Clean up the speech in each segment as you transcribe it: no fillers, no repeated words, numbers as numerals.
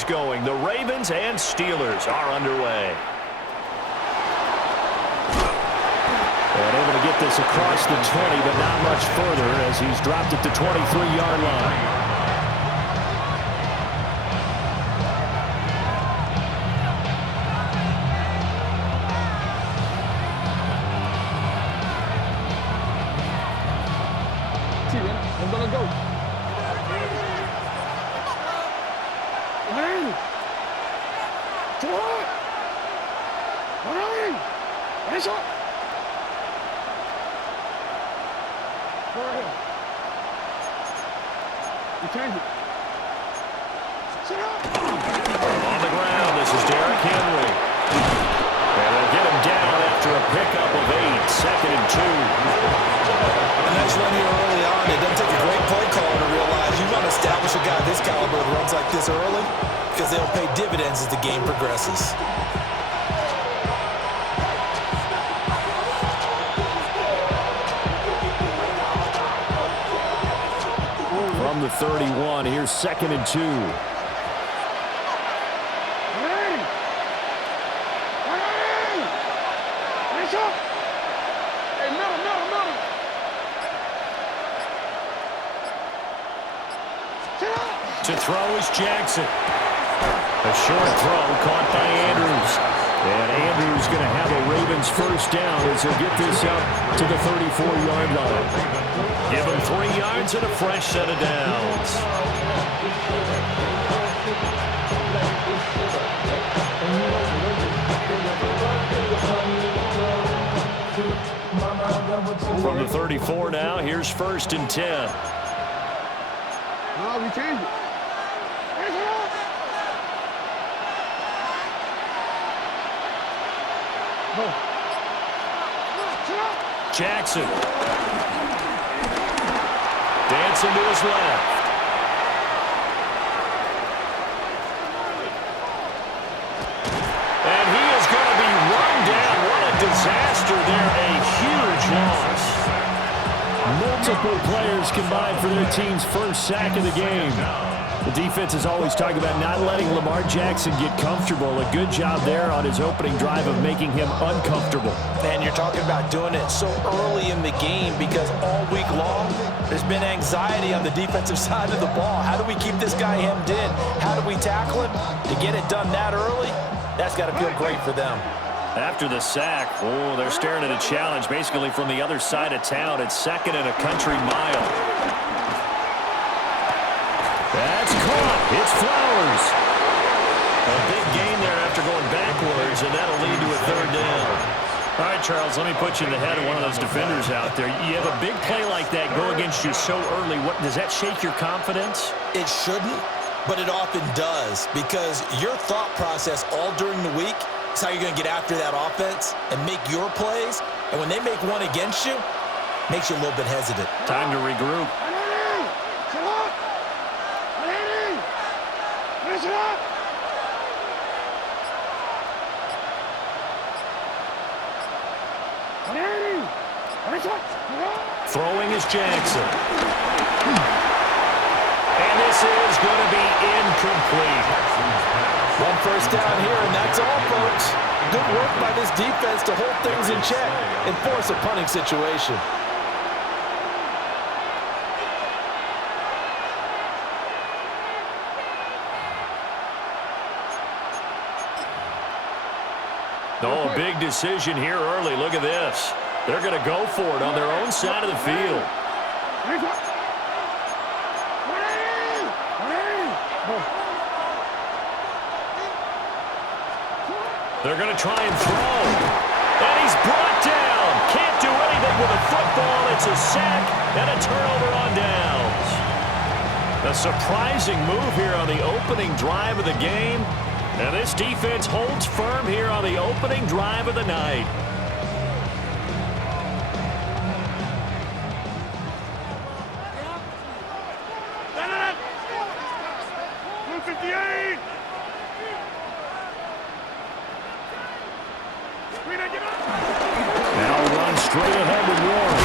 series going. The Ravens and Steelers are underway. And able to get this across the 20, but not much further as he's dropped it to 23-yard line. I'm gonna go. Hey! What? Hey! Hands up! Go ahead. You change it. Sit up! On the ground, this is Derrick Henry. And they'll get him down after a pickup of 8, 2nd and 2. A nice run here early on. It doesn't take a great play caller to realize you want to establish a guy this caliber that runs like this early because they'll pay dividends as the game progresses. From the 31, here's 2nd and 2. Hey! Hey! Hands up! Hey, middle! To throw is Jackson. A short throw caught by Andrews. And Andrews going to have a Ravens first down as he'll get this up to the 34-yard line. Give him 3 yards and a fresh set of downs. From the 34 now, here's 1st and 10. No, we changed it. Hands up! No. Sit up! Jackson. Dancing to his left. And he is going to be run down. What a disaster there. A huge loss. Multiple players combined for their team's first sack of the game. The defense is always talking about not letting Lamar Jackson get comfortable. A good job there on his opening drive of making him uncomfortable. And you're talking about doing it so early in the game because all week long there's been anxiety on the defensive side of the ball. How do we keep this guy hemmed in? How do we tackle him? To get it done that early, that's got to feel great for them. After the sack, oh, they're staring at a challenge basically from the other side of town. It's 2nd and a country mile. That's caught. It's Flowers. A big gain there after going backwards, and that'll lead to a 3rd down. All right, Charles, let me put you in the head of one of those defenders out there. You have a big play like that go against you so early. What does that shake your confidence? It shouldn't, but it often does because your thought process all during the week is how you're going to get after that offense and make your plays. And when they make one against you, it makes you a little bit hesitant. Time to regroup. Sit up! Sit up! Throwing is Jackson. And this is going to be incomplete. 1 first down here, and that's all, folks. Good work by this defense to hold things in check and force a punting situation. Oh, a big decision here early. Look at this. They're going to go for it on their own side of the field. They're going to try and throw. And he's brought down. Can't do anything with a football. It's a sack and a turnover on downs. A surprising move here on the opening drive of the game. And this defense holds firm here on the opening drive of the night. Now run straight ahead with Warren.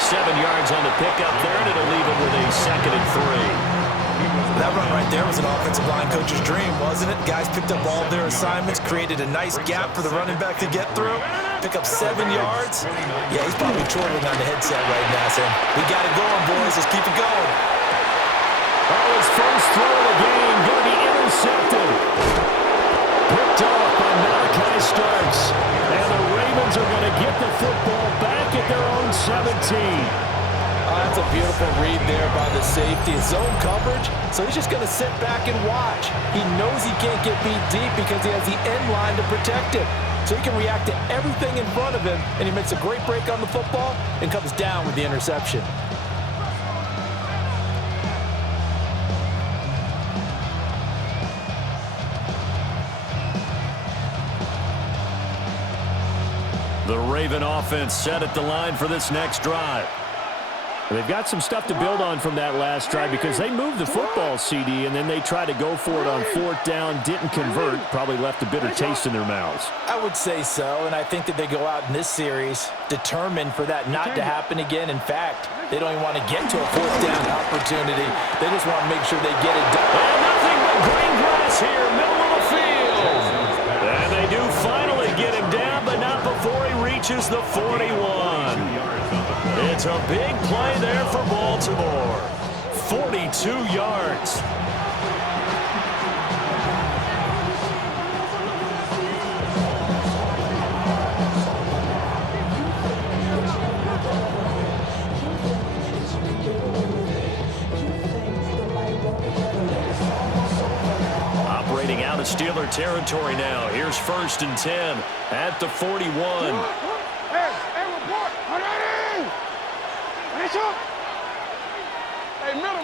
7 yards on the pickup there, and it'll leave it with a 2nd and 3. That run right there was an offensive line coach's dream, wasn't it? Guys picked up all their assignments, created a nice gap for the running back to get through, pick up 7 yards. Yeah, he's probably chortling on the headset right now saying, we got it going, boys. Let's keep it going. Oh, his first throw of the game going to be intercepted. Picked off by Malachi Starks. And the Ravens are going to get the football back at their own 17. Oh, that's a beautiful read there by the safety. Zone coverage, so he's just going to sit back and watch. He knows he can't get beat deep because he has the end line to protect him. So he can react to everything in front of him, and he makes a great break on the football and comes down with the interception. The Raven offense set at the line for this next drive. They've got some stuff to build on from that last drive because they moved the football, CD, and then they tried to go for it on 4th down, didn't convert, probably left a bitter taste in their mouths. I would say so, and I think that they go out in this series determined for that not to happen again. In fact, they don't even want to get to a 4th down opportunity. They just want to make sure they get it done. And nothing but green grass here, middle of the field. And they do finally get him down, but not before he reaches the 41. It's a big play there for Baltimore. 42 yards. Operating out of Steeler territory now. Here's 1st and 10 at the 41. Hey, middle.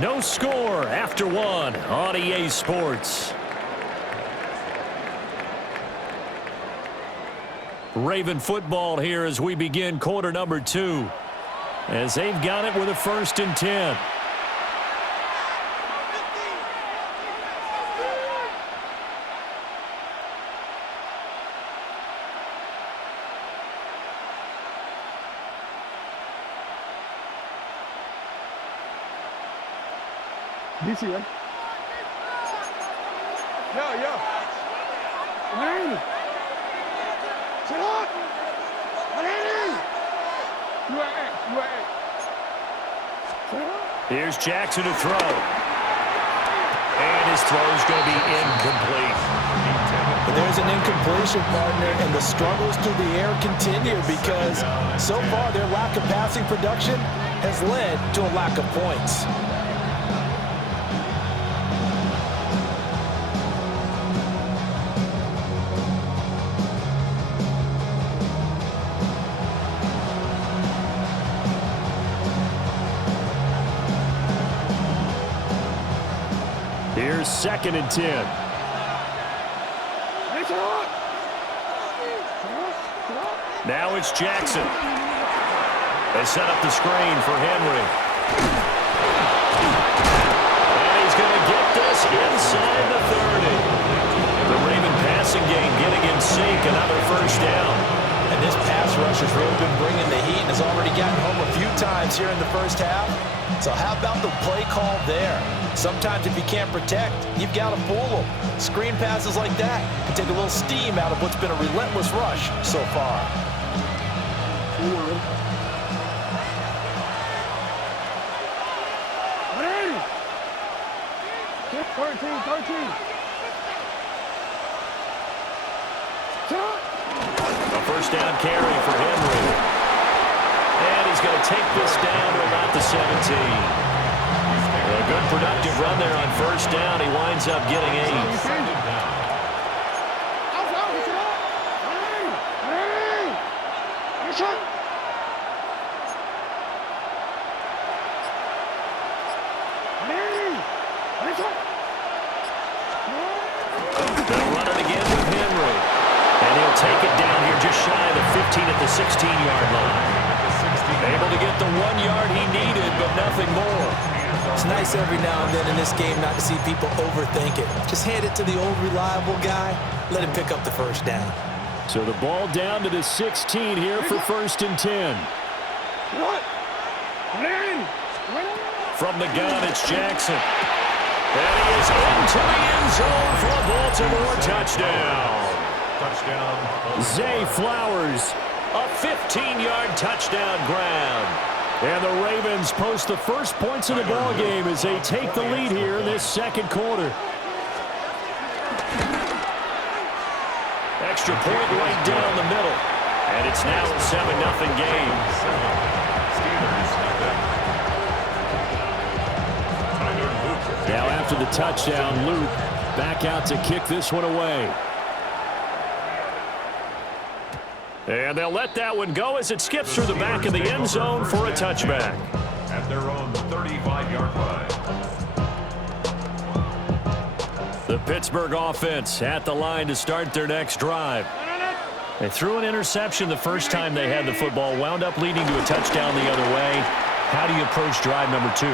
No score after 1 on EA Sports. Raven football here as we begin quarter number 2. As they've got it with a 1st and 10. DC, right? Yeah. Randy. Sit up. Randy. You at Here's Jackson to throw. And his throw's going to be incomplete. But there's an incompletion, partner, and the struggles through the air continue because so far their lack of passing production has led to a lack of points. Here's 2nd and 10. Now it's Jackson. They set up the screen for Henry. And he's going to get this inside the 30. The Raven passing game getting in sync, another 1st down. And this pass rush has really been bringing the heat and has already gotten home a few times here in the 1st half. So how about the play call there? Sometimes if you can't protect, you've got to fool them. Screen passes like that can take a little steam out of what's been a relentless rush so far. 13. A 1st down carry for Henry. And he's going to take this down to about the 17. A good productive run there on 1st down. He winds up getting 8. They'll run it again with Henry. And he'll take it down here just shy of the 15 at the 16-yard line. Able to get the 1 yard he needed, but nothing more. It's nice every now and then in this game not to see people overthink it. Just hand it to the old reliable guy. Let him pick up the 1st down. So the ball down to the 16 here for 1st and 10. From the gun, it's Jackson. And he is into the end zone for a Baltimore touchdown. Zay Flowers, a 15-yard touchdown grab. And the Ravens post the first points of the ball game as they take the lead here in this second quarter. Extra point right down the middle. And it's now a 7-0 game. Now after the touchdown, Luke back out to kick this one away. And they'll let that one go as it skips through the back of the end zone for a touchback. At their own 35-yard line. The Pittsburgh offense at the line to start their next drive. They threw an interception the first time they had the football, wound up leading to a touchdown the other way. How do you approach drive number 2?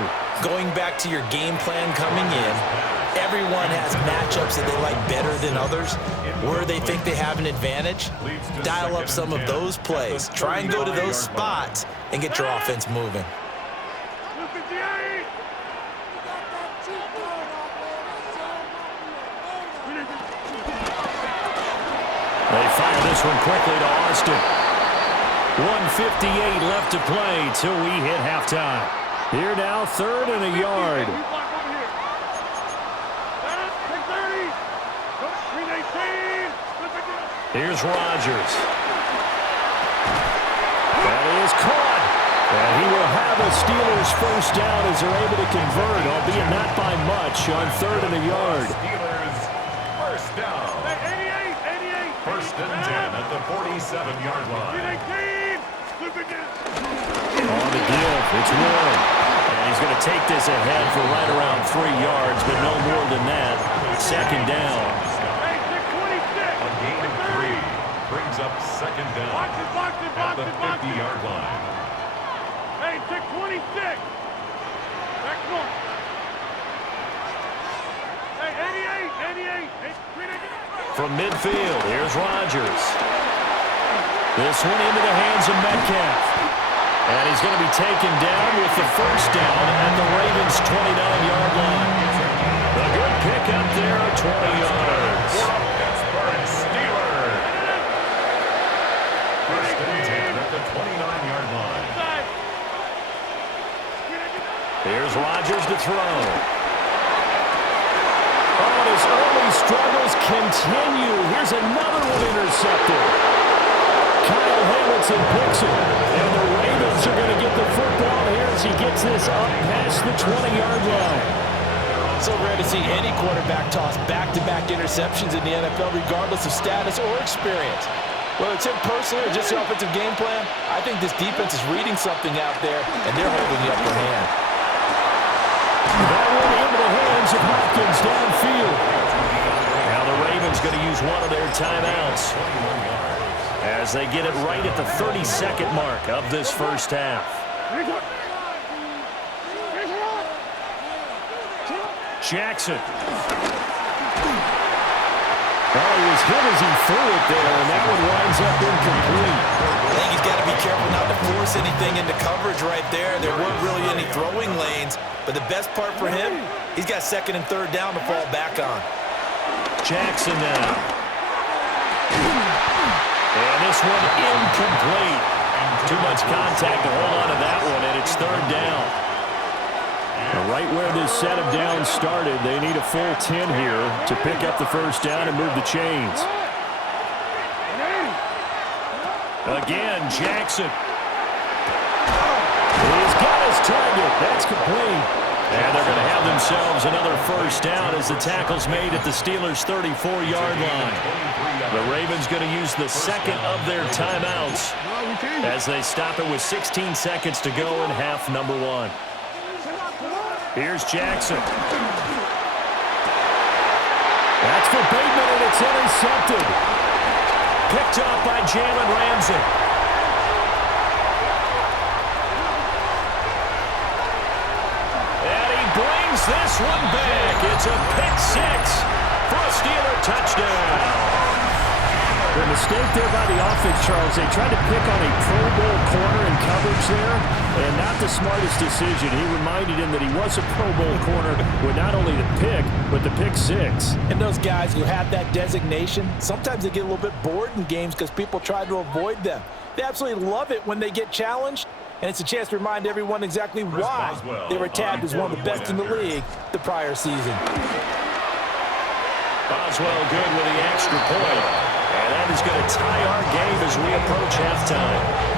Going back to your game plan coming in, everyone has matchups that they like better than others. Where they think they have an advantage, dial up some of those plays. Try and go to those spots and get your offense moving. They fire this one quickly to Austin. 1:58 left to play till we hit halftime. Here now, 3rd and a yard. Here's Rodgers. That is caught. And he will have a Steelers first down as they're able to convert, albeit not by much, on 3rd and a yard. Steelers first down. 1st and 10 at the 47-yard line. On the give, it's Warren. And he's going to take this ahead for right around 3 yards, but no more than that. 2nd down. A gain of 3 brings up 2nd down at the 50-yard line. Hey, check 26. Back north. Hey, 88. From midfield, here's Rodgers. This one into the hands of Metcalf. And he's going to be taken down with the first down at the Ravens' 29-yard line. A good pick up there, 20 yards. Pittsburgh Steelers. 1st and 10 at the 29-yard line. Here's Rodgers to throw. Oh, his early struggles continue. Here's another one intercepted. Kyle Hamilton picks it. And the Ravens are going to get the football here as he gets this up past the 20-yard line. So rare to see any quarterback toss back-to-back interceptions in the NFL, regardless of status or experience. Whether it's him personally or just the offensive game plan, I think this defense is reading something out there, and they're holding the upper hand. That one into the hands of Hopkins downfield. Now the Ravens going to use one of their timeouts as they get it right at the 30-second mark of this first half. Jackson. Oh, he was hit as he threw it there, and that one winds up incomplete. I think he's got to be careful not to force anything into coverage right there. There weren't really any throwing lanes, but the best part for him, he's got 2nd and 3rd down to fall back on. Jackson now. And this one incomplete. Too much contact to hold on to that one, and it's 3rd down. Right where this set of downs started, they need a full 10 here to pick up the first down and move the chains. Again, Jackson. He's got his target. That's complete. And they're going to have themselves another first down as the tackle's made at the Steelers' 34-yard line. The Ravens going to use the 2nd of their timeouts as they stop it with 16 seconds to go in half number 1. Here's Jackson. That's for Bateman, and it's intercepted. Picked up by Jalen Ramsey. And he brings this one back. It's a pick 6 for a Steeler touchdown. The mistake there by the offense, Charles, they tried to pick on a Pro Bowl corner in coverage there, and not the smartest decision. He reminded him that he was a Pro Bowl corner with not only the pick, but the pick six. And those guys who have that designation, sometimes they get a little bit bored in games because people try to avoid them. They absolutely love it when they get challenged, and it's a chance to remind everyone exactly why they were tagged as one of the best in the league the prior season. Boswell good with the extra point. And that is going to tie our game as we approach halftime.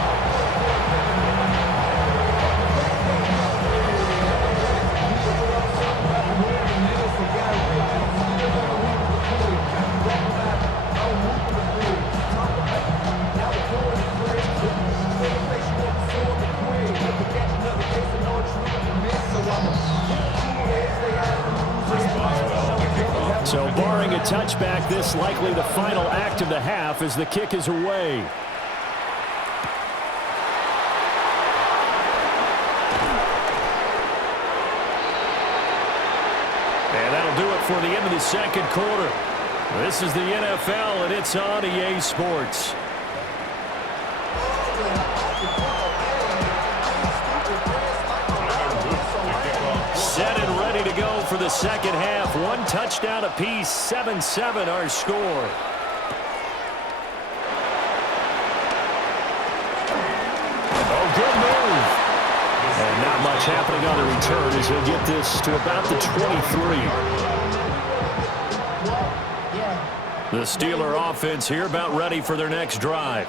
So barring a touchback, this likely the final act of the half as the kick is away. And that'll do it for the end of the second quarter. This is the NFL, and it's on EA Sports. Set and ready to go for the second half. One touchdown apiece, 7-7 our score. Oh, good move. And not much happening on the return as he'll get this to about the 23. The Steeler offense here about ready for their next drive.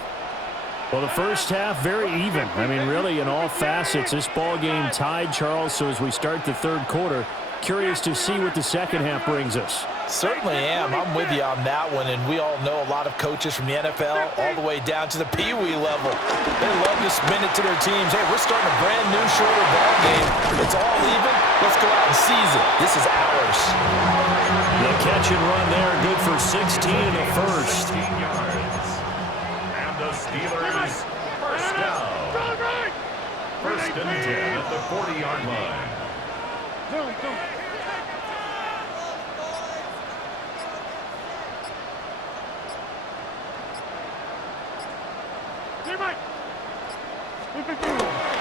Well, the first half, very even. I mean, really, in all facets, this ball game tied, Charles. So as we start the third quarter, curious to see what the second half brings us. Certainly am. I'm with you on that one, and we all know a lot of coaches from the NFL all the way down to the Pee-wee level. They love to spin it to their teams. Hey, we're starting a brand new shorter ball game. It's all even. Let's go out and seize it. This is ours. The catch and run there, good for 16 in the first. 16 yards. And the Steelers first down. First and 10 at the 40-yard line.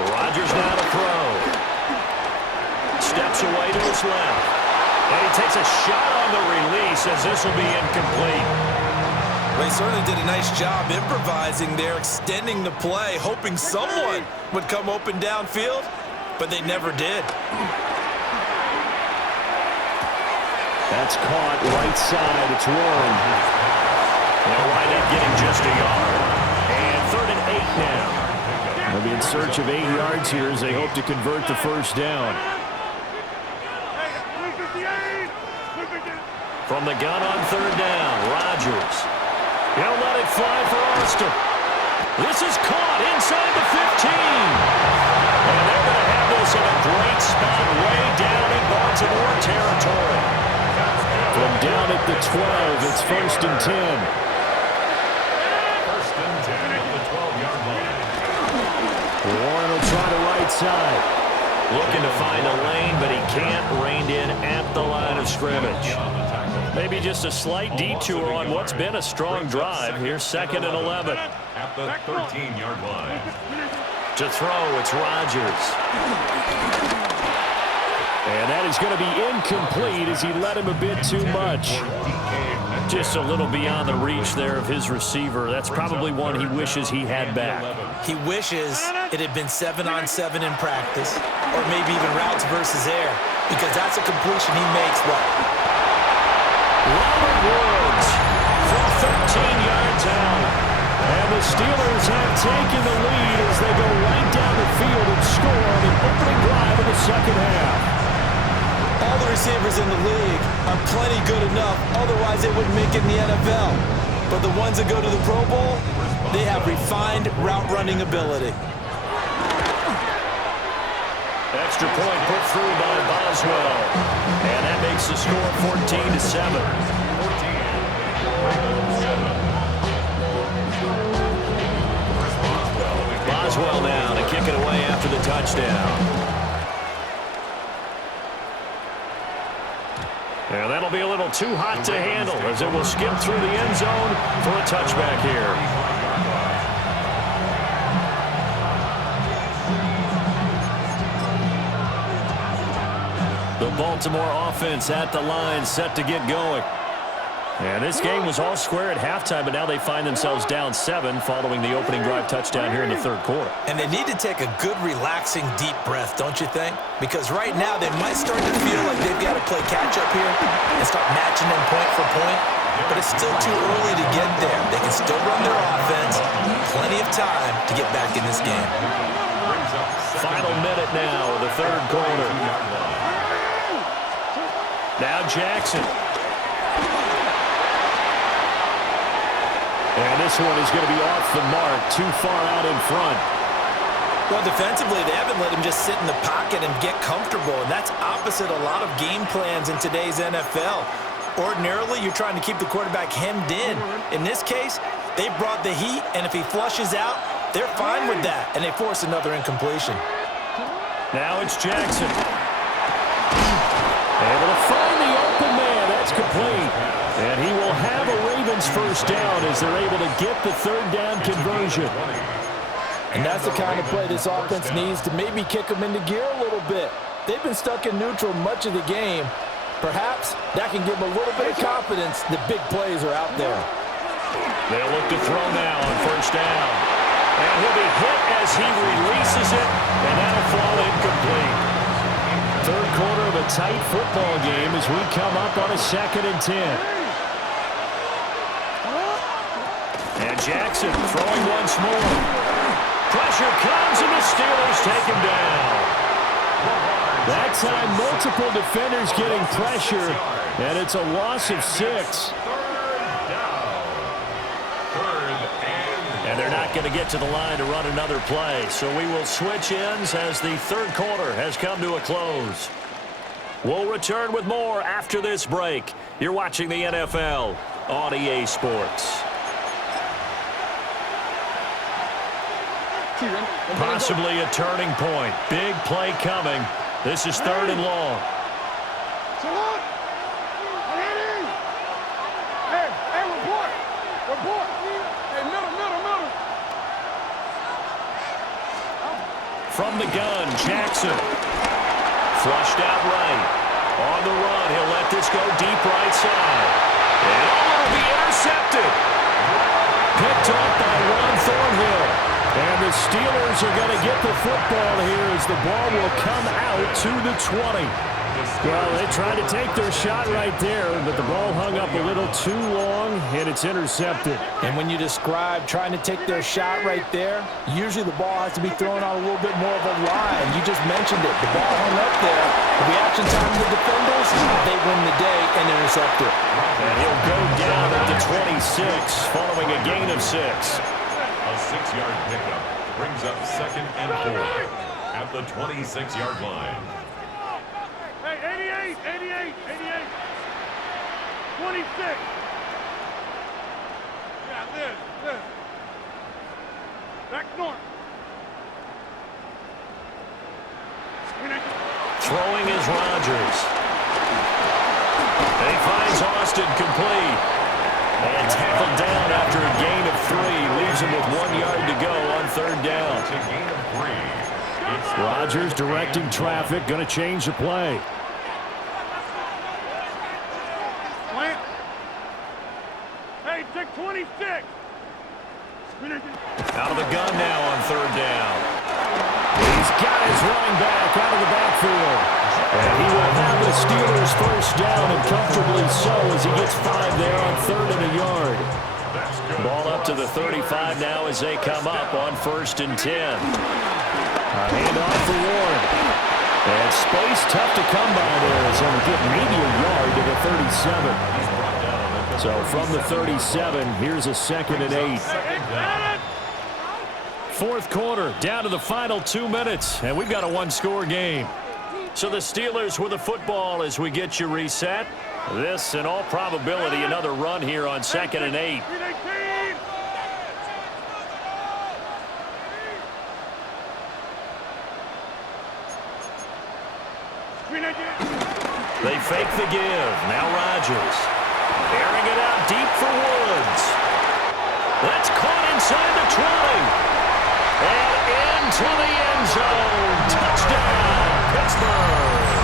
Rodgers now to throw. Steps away to his left. And he takes a shot on the release as this will be incomplete. They certainly did a nice job improvising there, extending the play, hoping someone would come open downfield, but they never did. That's caught right side. It's Warren. They'll wind up getting just a yard. And 3rd and 8 now. They'll be in search of 8 yards here as they hope to convert the first down. From the gun on 3rd down, Rodgers. He'll let it fly for Austin. This is caught inside the 15. And they're going to have this in a great spot way down in Baltimore territory. From down at the 12, it's 1st and 10. 1st and 10 at the 12-yard line. Warren will try the right side. Looking to find a lane, but he can't. Reined in at the line of scrimmage. Maybe just a slight detour on what's been a strong drive. Here's 2nd and 11. At the 13-yard line. To throw, it's Rodgers. And that is going to be incomplete as he let him a bit too much. Just a little beyond the reach there of his receiver. That's probably one he wishes he had back. He wishes it had been 7-on-7 in practice, or maybe even routes versus air, because that's a completion he makes. Robert Woods from 13 yards out. And the Steelers have taken the lead as they go right down the field and score on the opening drive of the second half. All the receivers in the league are plenty good enough, otherwise they wouldn't make it in the NFL. But the ones that go to the Pro Bowl, they have refined route running ability. Extra point put through by Boswell. And that makes the score 14-7. Boswell now to kick it away after the touchdown. And that'll be a little too hot to handle as it will skip through the end zone for a touchback here. The Baltimore offense at the line, set to get going. And this game was all square at halftime, but now they find themselves down 7 following the opening drive touchdown here in the third quarter. And they need to take a good, relaxing, deep breath, don't you think? Because right now they might start to feel like they've got to play catch-up here and start matching them point for point. But it's still too early to get there. They can still run their offense. Plenty of time to get back in this game. Final minute now of the third quarter. Now Jackson. And this one is going to be off the mark, too far out in front. Well, defensively, they haven't let him just sit in the pocket and get comfortable, and that's opposite a lot of game plans in today's NFL. Ordinarily, you're trying to keep the quarterback hemmed in. In this case, they brought the heat, and if he flushes out, they're fine with that, and they force another incompletion. Now it's Jackson. Able to find the open man. That's complete. And he will have a Ravens first down as they're able to get the third down conversion. And that's the kind of play this offense needs to maybe kick them into gear a little bit. They've been stuck in neutral much of the game. Perhaps that can give them a little bit of confidence that big plays are out there. They'll look to throw now on first down. And he'll be hit as he releases it, and that'll fall incomplete. Third quarter of a tight football game as we come up on a 2nd and 10. And Jackson throwing once more. Pressure comes, and the Steelers take him down. That time, multiple defenders getting pressure, and it's a loss of 6. And they're not going to get to the line to run another play, so we will switch ends as the third quarter has come to a close. We'll return with more after this break. You're watching the NFL on EA Sports. Possibly a turning point. Big play coming. This is 3rd and long. Hey, report. Hey, middle. From the gun, Jackson. Flushed out right. On the run, he'll let this go deep right side. And it'll be intercepted. Picked up by Ron Thornhill. And the Steelers are going to get the football here as the ball will come out to the 20. Well, they tried to take their shot right there, but the ball hung up a little too long, and it's intercepted. And when you describe trying to take their shot right there, usually the ball has to be thrown on a little bit more of a line. You just mentioned it. The ball hung up there. The reaction time of the defenders, they win the day and intercept it. And he'll go down at the 26 following a gain of 6. A 6-yard pickup brings up 2nd and 4 at the 26-yard line. Hey, 88. 26. Yeah, this. Back north. Throwing is Rodgers. And he finds Austin complete. And tackled down after a gain of 3. Leaves him with 1 yard to go on 3rd down. To gain of 3. Rodgers directing traffic, going to change the play. Plant. Hey, take 26. Out of the gun now on 3rd down. He's got his running back out of the backfield. And he will have the Steelers first down, and comfortably so, as he gets 5 there on 3rd and a yard. Ball up to the 35 now as they come up on 1st and 10. A handoff for Warren. And space tough to come by there as he'll get maybe a yard to the 37. So from the 37, here's a 2nd and 8. 4th quarter, down to the final 2 minutes, and we've got a 1-score game. So the Steelers with the football as we get you reset. This, in all probability, another run here on 2nd and 8. They fake the give. Now Rodgers. Airing it out deep for Woods. That's caught inside the 20. And into the end zone. Touchdown, Pittsburgh.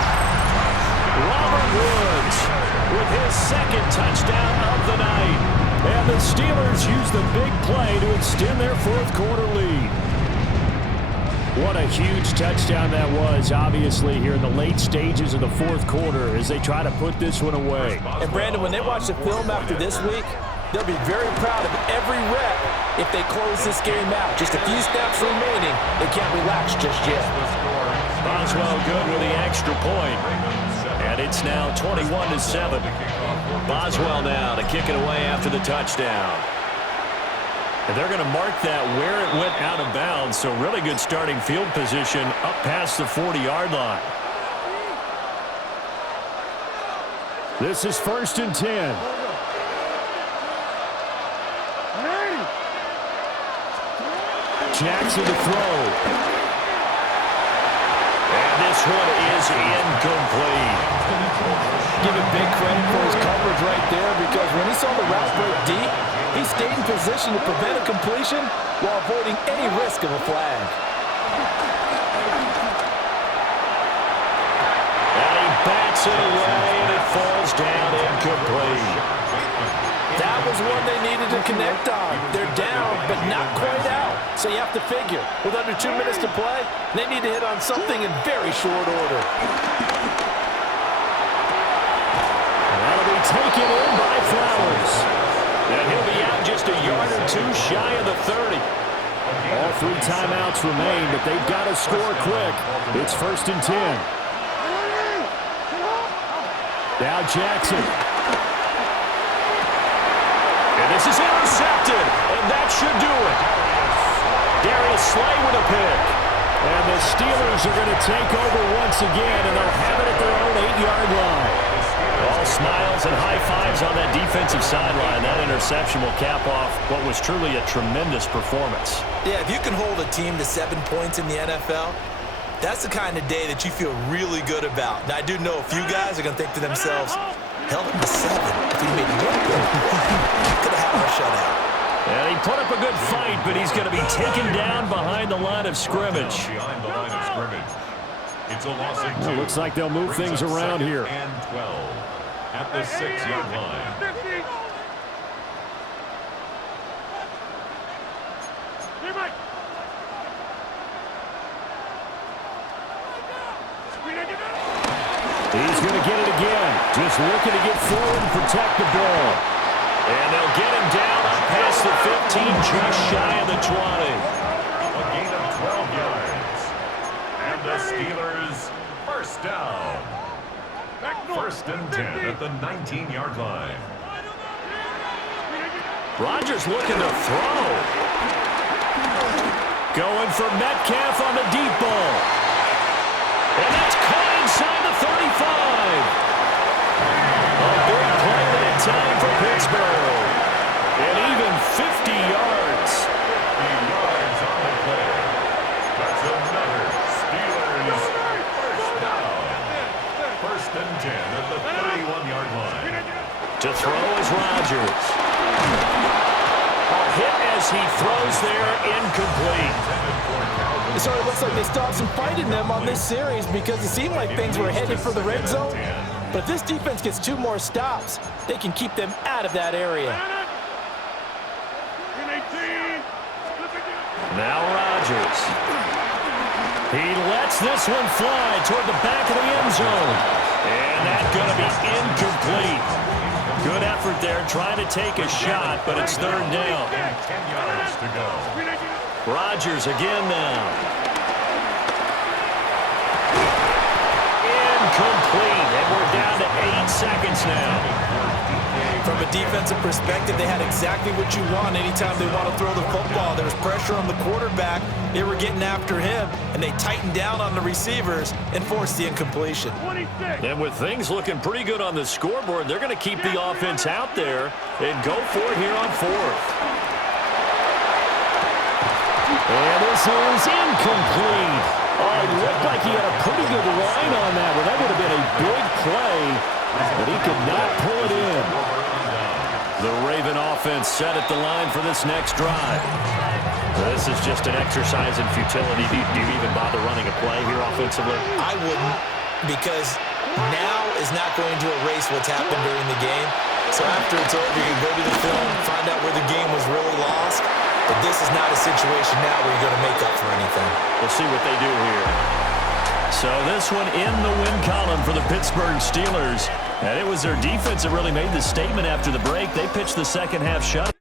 Robert Woods with his second touchdown of the night. And the Steelers use the big play to extend their fourth quarter lead. What a huge touchdown that was, obviously, here in the late stages of the fourth quarter as they try to put this one away. And, Brandon, when they watch the film after this week, they'll be very proud of every rep if they close this game out. Just a few snaps remaining. They can't relax just yet. Boswell good with the extra point. And it's now 21-7. Boswell now to kick it away after the touchdown. And they're going to mark that where it went out of bounds, so really good starting field position up past the 40-yard line. This is 1st and 10. Jackson to throw. And this one is incomplete. Give him big credit for his coverage right there, because when he saw the route break deep, he stayed in position to prevent a completion while avoiding any risk of a flag. And he bats it away, and it falls down incomplete. That was one they needed to connect on. They're down, but not quite out. So you have to figure, with under 2 minutes to play, they need to hit on something in very short order. That'll be taken in by Flowers. And he'll be out just a yard or two shy of the 30. All 3 timeouts remain, but they've got to score quick. It's 1st and 10. Now Jackson. And this is intercepted, and that should do it. Darius Slay with a pick. And the Steelers are going to take over once again, and they'll have it at their own 8-yard line. All smiles and high fives on that defensive sideline. That interception will cap off what was truly a tremendous performance. Yeah, if you can hold a team to 7 points in the NFL, that's the kind of day that you feel really good about. Now, I do know a few guys are going to think to themselves, held him to 7. If he made 1 goal, could have had a shutout. And he put up a good fight, but he's going to be taken down behind the line of scrimmage. Behind the line of scrimmage. It's a loss of 2. Well, looks like they'll move things around here. And 12 at the 6-yard line. He's going to get it again. Just looking to get forward and protect the ball. And they'll get him down past the 15, just shy of the 20. A gain of 12 yards. And the Steelers first down. 1st and 10 at the 19-yard line. Rodgers looking to throw. Going for Metcalf on the deep ball. And that's caught inside the 35. A big play that time for Pittsburgh. And even 50 yards. 50 yards on the play. That's another Steelers first down. 1st and 10 at the 31-yard line. To throw is Rodgers. A hit as he throws there, incomplete. So it looks like they still have some fight in them on this series, because it seemed like things were headed for the red zone. But if this defense gets 2 more stops, they can keep them out of that area. Now Rodgers. He lets this one fly toward the back of the end zone. And that's going to be incomplete. Good effort there, trying to take a shot, but it's 3rd down. 10 yards to go. Rodgers again now. Incomplete, and we're down to 8 seconds now. From a defensive perspective, they had exactly what you want anytime they want to throw the football. There was pressure on the quarterback. They were getting after him, and they tightened down on the receivers and forced the incompletion. And with things looking pretty good on the scoreboard, they're going to keep the offense out there and go for it here on 4th. And this is incomplete. Oh, it looked like he had a pretty good line on that one. That would have been a big play set at the line for this next drive. This is just an exercise in futility. Do you even bother running a play here offensively? I wouldn't, because now is not going to erase what's happened during the game. So after it's over, you can go to the film, find out where the game was really lost. But this is not a situation now where you're going to make up for anything. We'll see what they do here. So this one in the win column for the Pittsburgh Steelers. And it was their defense that really made the statement after the break. They pitched the second half shut.